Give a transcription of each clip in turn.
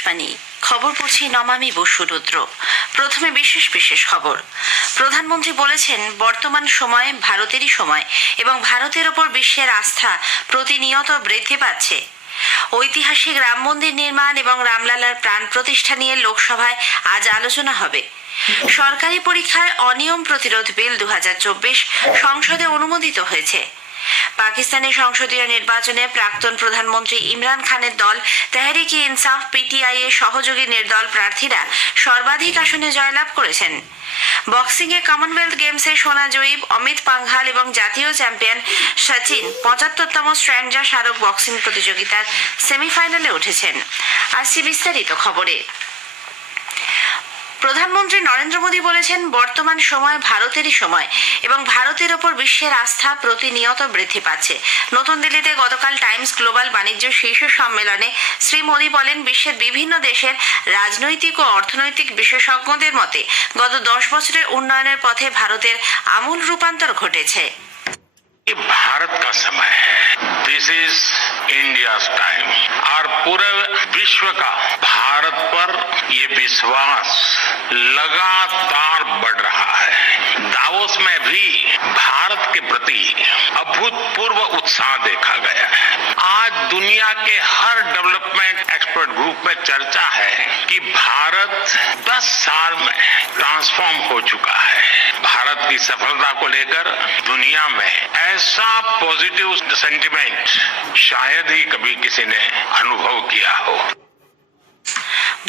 আকাশবাণী খবর পড়ছি নমামি বসুরুদ্র। প্রথমে বিশেষ বিশেষ খবর। প্রধানমন্ত্রী বলেছেন, বর্তমান সময় ভারতেরই সময় এবং ভারতের ওপর বিশ্বের আস্থা প্রতিনিয়ত বৃদ্ধি পাচ্ছে। ঐতিহাসিক রাম মন্দির নির্মাণ এবং রামলালার প্রাণ প্রতিষ্ঠা নিয়ে লোকসভায় আজ আলোচনা হবে। সরকারি পরীক্ষায় অনিয়ম প্রতিরোধ বিল 2024 সংসদে অনুমোদিত হয়েছে। পাকিস্তানের সংসদীয় নির্বাচনে প্রাক্তন প্রধানমন্ত্রী ইমরান খানের দল তেহরিক ই ইনসাফ পিটিআই এর সহযোগী নির্দল প্রার্থীরা সর্বাধিক আসনে জয়লাভ করেছেন। বক্সিংয়ে কমনওয়েলথ গেমসে সোনা জয়ী অমিত পাঙ্ঘাল এবং জাতীয় চ্যাম্পিয়ন সচিন 75তম স্ট্র্যাঞ্জা স্মারক বক্সিং প্রতিযোগিতার সেমিফাইনালে উঠেছেন। আসছি বিস্তারিত খবরে। প্রধানমন্ত্রী নরেন্দ্র মোদী বলেছেন, বর্তমান সময় ভারতেরই সময় এবং ভারতের ওপর বিশ্বের আস্থা প্রতিনিয়ত বৃদ্ধি পাচ্ছে। নতুন দিল্লিতে গতকাল টাইমস গ্লোবাল বাণিজ্য শীর্ষ সম্মেলনে শ্রী মোদী বলেন, বিশ্বের বিভিন্ন দেশের রাজনৈতিক ও অর্থনৈতিক বিশেষজ্ঞদের মতে গত 10 বছরের উন্নয়নের পথে ভারতের আমূল রূপান্তর ঘটেছে। भारत का समय है, दिस इज इंडिया टाइम और पूरे विश्व का भारत पर ये विश्वास लगातार बढ़ रहा है। दावोस में भी भारत के प्रति अभूतपूर्व उत्साह देखा गया है। आज दुनिया के हर डेवलपमेंट एक्सपर्ट ग्रुप में चर्चा है कि भारत 10 साल में ट्रांसफॉर्म हो चुका है। भारत की सफलता को लेकर दुनिया में ऐसा पॉजिटिव सेंटिमेंट शायद ही कभी किसी ने अनुभव किया हो।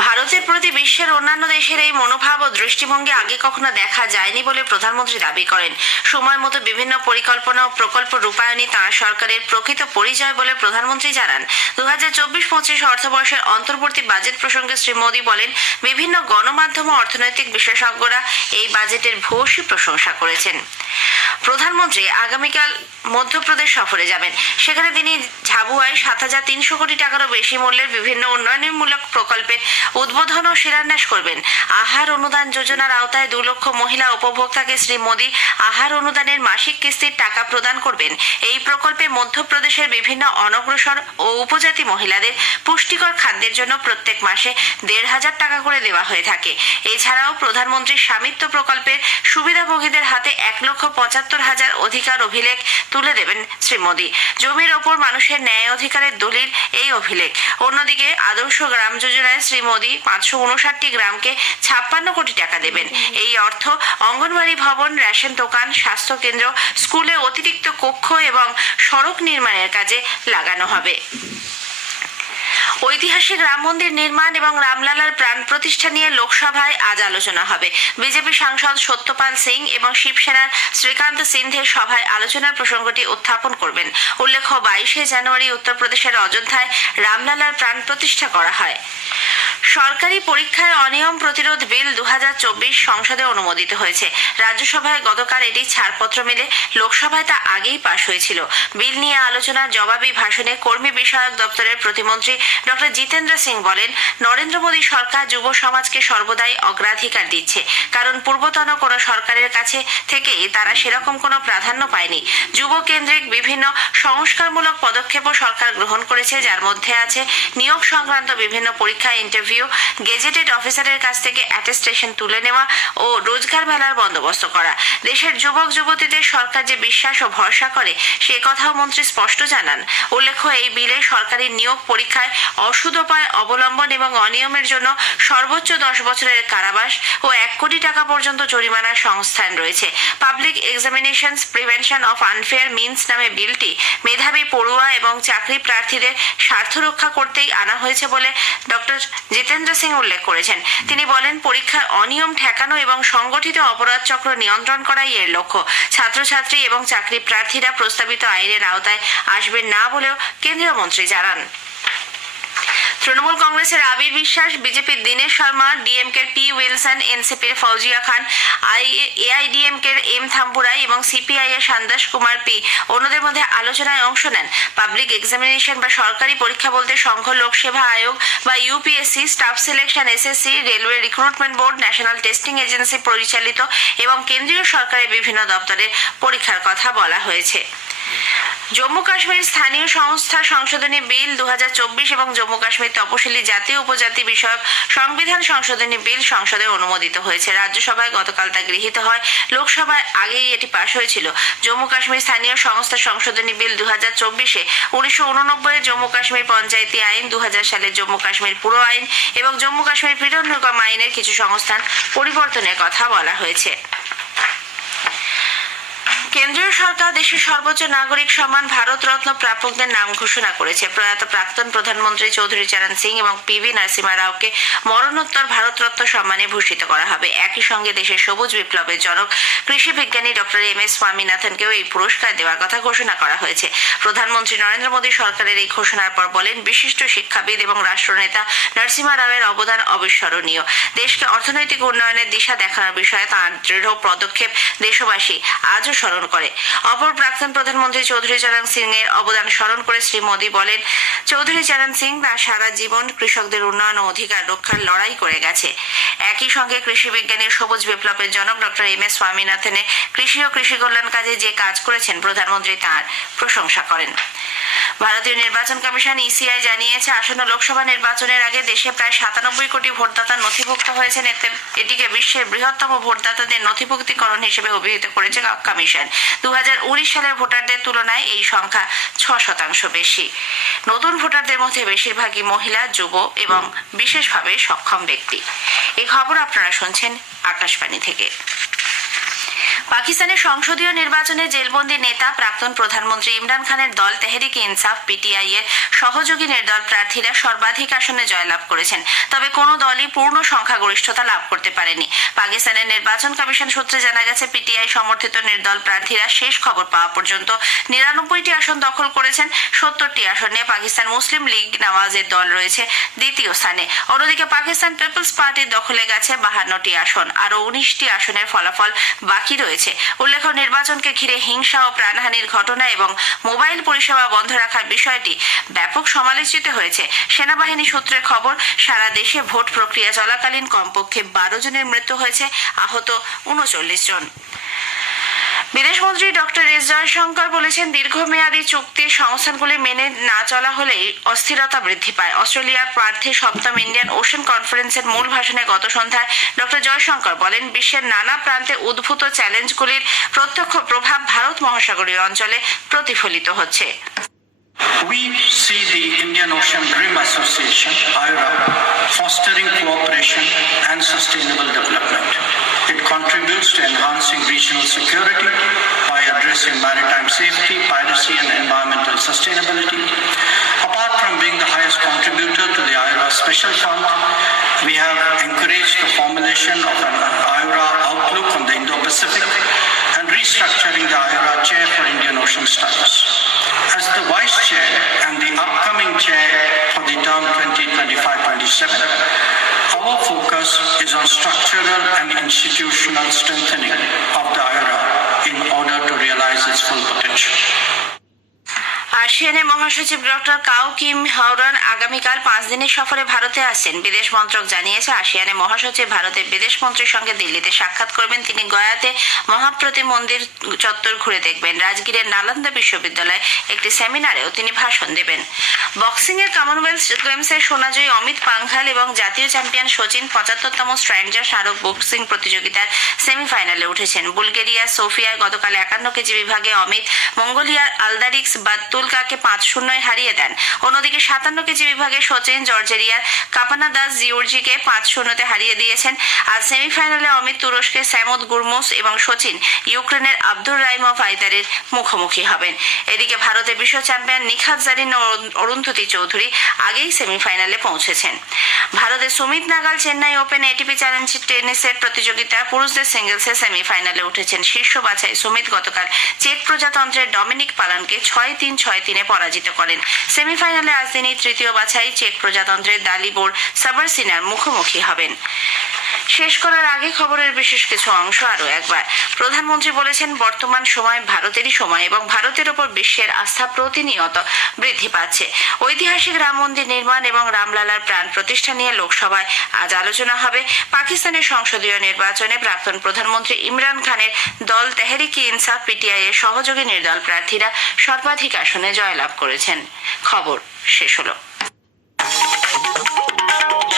ভারতের প্রতি বিশ্বের অন্যান্য দেশের এই মনোভাব ও দৃষ্টিভঙ্গি আগে কখনো দেখা যায়নি বলে প্রধানমন্ত্রী দাবি করেন। সময় মতো বিভিন্ন পরিকল্পনা ও প্রকল্প রূপায়ণই তাঁর সরকারের প্রকৃত পরিচয় বলে প্রধানমন্ত্রী জানান। 2024-25 অর্থবর্ষের অন্তর্বর্তী বাজেট প্রসঙ্গে শ্রী মোদী বলেন, বিভিন্ন গণমাধ্যম ও অর্থনৈতিক বিশেষজ্ঞরা এই বাজেটের ভূয়সী প্রশংসা করেছেন। প্রধানমন্ত্রী আগামীকাল মধ্যপ্রদেশ সফরে যাবেন। সেখানে তিনি ঝাবুয়ায় 7,300 কোটি টাকারও বেশি মূল্যের বিভিন্ন উন্নয়নমূলক প্রকল্পের উদ্বোধন ও শিলান্যাস করবেন। আহার অনুদান যোজনার আওতায় 2 লক্ষ মহিলা উপভোক্তাকে শ্রী মোদী আহার অনুদানের মাসিক কিস্তির টাকা প্রদান করবেন। এই প্রকল্পে মধ্যপ্রদেশের বিভিন্ন অনগ্রসর ও উপজাতি মহিলাদের পুষ্টিকর খাদ্যের জন্য প্রত্যেক মাসে 1,500 টাকা করে দেওয়া হয়ে থাকে। এছাড়াও প্রধানমন্ত্রীর স্বামিত্ব প্রকল্পের সুবিধাভোগীদের হাতে 1,75,000 অধিকার অভিলেখ তুলে দেবেন শ্রী মোদী। জমির ওপর মানুষের ন্যায় অধিকারের দলিল এই অভিলেখ। অন্যদিকে আদর্শ গ্রাম যোজনায় শ্রী মোদী 559টি গ্রামকে 56 কোটি টাকা দেবেন। এই অর্থ অঙ্গনওয়াড়ি ভবন, রেশন দোকান, স্বাস্থ্য কেন্দ্র, স্কুলে অতিরিক্ত কক্ষ এবং সড়ক নির্মাণের কাজে লাগানো হবে। ঐতিহাসিক রাম মন্দির নির্মাণ এবং রামলালার প্রাণ প্রতিষ্ঠা নিয়ে লোকসভায় আজ আলোচনা হবে। বিজেপি সাংসদ সত্যপাল সিং এবং শিবসেনার শ্রীকান্ত সিন্ধে সভায় আলোচনার প্রসঙ্গটি উত্থাপন করবেন। উল্লেখ্য, 22 জানুয়ারি উত্তরপ্রদেশের অযোধ্যায় রামলালার প্রাণ প্রতিষ্ঠা করা হয়। সরকারি পরীক্ষায় অনিয়ম প্রতিরোধ বিল 2024 সংসদে অনুমোদিত হয়েছে। রাজ্যসভায় গতকাল এটি ছাড়পত্র মিলে লোকসভায় তা আগেই পাশ হয়েছিল। বিল নিয়ে আলোচনার জবাবি ভাষণে কর্মী বিষয়ক দপ্তরের প্রতিমন্ত্রী ডক্টর জিতেন্দ্র সিং বলেন, নরেন্দ্র মোদী সরকার যুব সমাজকে সর্বদাই অগ্রাধিকার দিচ্ছে, কারণ পূর্বতন কোনো সরকারের কাছে থেকেই তারা সেরকম কোনো প্রাধান্য পায়নি। যুব কেন্দ্রিক বিভিন্ন সংস্কারমূলক পদক্ষেপও সরকার গ্রহণ করেছে, যার মধ্যে আছে নিয়োগ সংক্রান্ত বিভিন্ন পরীক্ষা, ইন্টারভিউ, গেজেটেড অফিসারের কাছ থেকে অ্যাটেস্টেশন তুলে নেওয়া ও রোজগার মেলার বন্দোবস্ত করা। দেশের যুবক যুবতীদের সরকার যে বিশ্বাস ও ভরসা করে সে কথাও মন্ত্রী স্পষ্ট জানান। উল্লেখ্য, এই বিলে সরকারি নিয়োগ পরীক্ষায় অসদুপায় অবলম্বন এবং অনিয়মের জন্য সর্বোচ্চ 10 বছরের কারাবাস ও 1 কোটি টাকা পর্যন্ত জরিমানার সংস্থান রয়েছে। Public examinations prevention of unfair means নামে বিলটি মেধাবী পড়ুয়া এবং চাকরি প্রার্থীদের স্বার্থ রক্ষা করতেই আনা হয়েছে বলে ডক্টর জিতেন্দ্র সিং উল্লেখ করেছেন। তিনি বলেন, পরীক্ষার অনিয়ম ঠেকানো এবং সংগঠিত অপরাধ চক্র নিয়ন্ত্রণ করাই এর লক্ষ্য। ছাত্রছাত্রী এবং চাকরি প্রার্থীরা প্রস্তাবিত আইনের আওতায় আসবেন না বলেও কেন্দ্রীয় মন্ত্রী জানান। তৃণমূল কংগ্রেসের আবির বিশ্বাস, বিজেপির দীনেশ শর্মা, ডিএমকের পি উইলসন, এনসিপির ফৌজিয়া খান, এআইডিএমকের এম থাম্পুরাই এবং সিপিআই এর সন্দেশ কুমার পি অন্যদের মধ্যে আলোচনায় অংশ নেন। পাবলিক এক্সামিনেশন বা সরকারি পরীক্ষা বলতে সংঘ লোক সেবা আয়োগ বা UPSC, staff selection SSC, railway recruitment board, national testing agency পরিচালিত এবং কেন্দ্রীয় সরকারের বিভিন্ন দপ্তরের পরীক্ষার কথা বলা হয়েছে। জম্মু কাশ্মীর স্থানীয় সংস্থা সংশোধনী বিল 2024 এবং জম্মু কাশ্মীর তপশিলি জাতি উপজাতি বিষয়ক সংবিধান সংশোধনী বিল সংসদে অনুমোদিত হয়েছে। রাজ্যসভায় গতকাল তা গৃহীত হয়। লোকসভায় আগেই এটি পাশ হয়েছিল। জম্মু কাশ্মীর স্থানীয় সংস্থা সংশোধনী বিল 2024-এ 1989 এর জম্মু কাশ্মীর পঞ্চায়েতি আইন, 2000 সালের জম্মু কাশ্মীর পুর আইন এবং জম্মু কাশ্মীর পীড়ন নিগম আইনের কিছু সংস্থান পরিবর্তনের কথা বলা হয়েছে। কেন্দ্রীয় সরকার দেশের সর্বোচ্চ নাগরিক সম্মান ভারতরত্ন প্রাপকদের নাম ঘোষণা করেছে। প্রয়াত প্রাক্তন প্রধানমন্ত্রী চৌধুরী চরণ সিং এবং পিভি নরসিমহা রাওকে মরণোত্তর ভারতরত্ন সম্মানে ভূষিত করা হবে। একই সঙ্গে দেশের সবুজ বিপ্লবের জনক কৃষি বিজ্ঞানী ডক্টর এম.এস. স্বামীনাথনকেও এই পুরস্কার দেওয়ার কথা ঘোষণা করা হয়েছে। প্রধানমন্ত্রী নরেন্দ্র মোদী সরকারের এই ঘোষণার পর বলেন, বিশিষ্ট শিক্ষাবিদ এবং রাষ্ট্রনেতা নরসিমহা রাওয়ের অবদান অবিস্মরণীয়। দেশকে অর্থনৈতিক উন্নয়নের দিশা দেখানোর বিষয়ে তাঁর দৃঢ় পদক্ষেপ দেশবাসী আজও স্মরণ করে। অপর প্রাক্তন প্রধানমন্ত্রী চৌধুরী চরণ সিং এর অবদান স্মরণ করে শ্রী মোদী বলেন, চৌধুরী চরণ সিং তার সারা জীবন কৃষকদের উন্নয়ন ও অধিকার রক্ষার লড়াই করে গেছে। একই সঙ্গে কৃষি বিজ্ঞানীর সবুজ বিপ্লবের জনক ডক্টর এম.এস. স্বামীনাথনে কৃষি ও কৃষি কল্যাণ কাজে যে কাজ করেছেন প্রধানমন্ত্রী তার প্রশংসা করেন। ভারতীয় নির্বাচন কমিশন ইসিআই জানিয়েছে, আসন্ন লোকসভা নির্বাচনের আগে দেশে প্রায় 97 কোটি ভোটদাতা নথিভুক্ত হয়েছেন। এটিকে বিশ্বের বৃহত্তম ভোটদাতাদের নথিভুক্তিকরণ হিসেবে অভিহিত করেছে কমিশন। 2019 সালের ভোটারদের তুলনায় এই সংখ্যা 6% বেশি। নতুন ভোটারদের মধ্যে বেশিরভাগই মহিলা, যুব এবং বিশেষভাবে সক্ষম ব্যক্তি। এই খবর আপনারা শুনছেন আকাশবাণী থেকে। পাকিস্তানের সংসদীয় নির্বাচনে জেলবন্দি নেতা প্রাক্তন প্রধানমন্ত্রী ইমরান খানের দল তেহরিক ইনসাফ পিটিআই এর সহযোগী নির্দল প্রার্থীরা সর্বাধিক আসনে জয়লাভ করেছেন। তবে কোনো দলই পূর্ণ সংখ্যাগরিষ্ঠতা লাভ করতে পারেনি। পাকিস্তানের নির্বাচন কমিশন সূত্রে জানা গেছে, পিটিআই সমর্থিত নির্দল প্রার্থীরা শেষ খবর পাওয়া পর্যন্ত 99টি আসন দখল করেছেন। 70টি আসনে পাকিস্তান মুসলিম লীগ নওয়াজের দল রয়েছে দ্বিতীয় স্থানে। অন্যদিকে পাকিস্তান পিপলস পার্টির দখলে গেছে 52টি আসন। আরও 19টি আসনের ফলাফল বাকি রয়েছে। উল্লেখ্য, নির্বাচনকে ঘিরে হিংসা ও প্রাণহানির ঘটনা এবং মোবাইল পরিষেবা বন্ধ রাখার বিষয়টি ব্যাপক সমালোচিত হয়েছে। সেনাবাহিনী সূত্রে খবর, সারা দেশে ভোট প্রক্রিয়া চলাকালীন কমপক্ষে 12 জনের মৃত্যু হয়েছে, আহত 39 জন। বিদেশমন্ত্রী ডক্টর এস জয়শঙ্কর বলেছেন, দীর্ঘমেয়াদী চুক্তির সংস্থানগুলি মেনে না চলা হলেই অস্থিরতা বৃদ্ধি পায়। অস্ট্রেলিয়ার পার্থে 7ম ইন্ডিয়ান ওশেন কনফারেন্সের মূল ভাষণে গত সন্ধ্যায় ডক্টর জয়শঙ্কর বলেন, বিশ্বের নানা প্রান্তে উদ্ভূত চ্যালেঞ্জগুলির প্রত্যক্ষ প্রভাব ভারত মহাসাগরীয় অঞ্চলে প্রতিফলিত হচ্ছে। We see the Indian Ocean Rim Association, IORA, fostering cooperation and sustainable development. It contributes to enhancing regional security by addressing maritime safety, piracy, and environmental sustainability. Apart from being the highest contributor to the IORA Special Fund, we have encouraged the formulation of an IORA outlook on the Indo-Pacific and restructuring the IORA Chair for Indian Ocean Studies. As the Vice Chair and the upcoming Chair for the term 2025-27, our focus is on structural and institutional strengthening of the IORA in order to realize its full potential. আসিয়ানের মহাসচিব doctor কাও Kim হাওরান আগামীকাল 5 দিনের সফরে ভারতে আসছেন। বিদেশ মন্ত্রক জানিয়েছে, আসিয়ানের মহাসচিব ভারতের বিদেশ মন্ত্রীর সঙ্গে দিল্লিতে সাক্ষাৎ করবেন। তিনি গয়াতে মহাপ্রতি মন্দির চত্বর ঘুরে দেখবেন। রাজগীরের নালন্দা বিশ্ববিদ্যালয়ে একটি সেমিনারেও তিনি ভাষণ দেবেন। বক্সিং এর কমনওয়েলথ গেমসের সোনাজয়ী অমিত পাঙ্ঘাল এবং জাতীয় চ্যাম্পিয়ন সচিন 75তম স্ট্র্যান্ডজার স্মারক বক্সিং প্রতিযোগিতার সেমিফাইনালে উঠেছেন। বুলগেরিয়ার সোফিয়ায় গতকাল 51 কেজি বিভাগে অমিত মঙ্গোলিয়ার আলদারিক্স বাতুলকাকে 5-0 হারিয়ে দেন। অন্যদিকে 57 কেজি বিভাগে সচিন জর্জেরিয়ার কাপানাদাস জিওর্জিকে 5-0 হারিয়ে দিয়েছেন। আজ সেমিফাইনালে অমিত তুরস্কের স্যামদ গুরমুস এবং সচিন ইউক্রেনের আব্দুর রাইমভ আইদারের মুখোমুখি হবেন। এদিকে ভারতের বিশ্ব চ্যাম্পিয়ন নিখাত জারিন ও অরুন্ধতী চৌধুরী আগেই সেমিফাইনালে পৌঁছেছেন। ভারতের সুমিত নাগাল চেন্নাই ওপেন এটিপি চ্যালেঞ্জ টেনিসের প্রতিযোগিতা পুরুষদের সিঙ্গলসে সেমিফাইনালে উঠেছেন। শীর্ষ বাছাই সুমিত গতকাল চেক প্রজাতন্ত্রের ডমিনিক পালানকে 6-3, 6-3 পরাজিত করেন। সেমিফাইনালে আজ তিনি তৃতীয় বাছাই চেক প্রজাতন্ত্রের দালিবোর সাবারসিনার মুখোমুখি হবেন। শেষ করার আগে খবরের বিশেষ কিছু অংশ আরো একবার। প্রধানমন্ত্রী বলেছেন, বর্তমান সময় ভারতেরই সময় এবং ভারতের ওপর বিশ্বের আস্থা প্রতিনিয়ত বৃদ্ধি পাচ্ছে। ঐতিহাসিক রাম মন্দির নির্মাণ এবং রামলালার প্রাণ প্রতিষ্ঠা নিয়ে লোকসভায় আজ আলোচনা হবে। পাকিস্তানের সংসদীয় নির্বাচনে প্রাক্তন প্রধানমন্ত্রী ইমরান খানের দল তেহরিক-ই ইনসাফ পিটিআই এর সহযোগী নির্দল প্রার্থীরা সর্বাধিক আসনে জয়লাভ করেছেন। খবর শেষ হলো।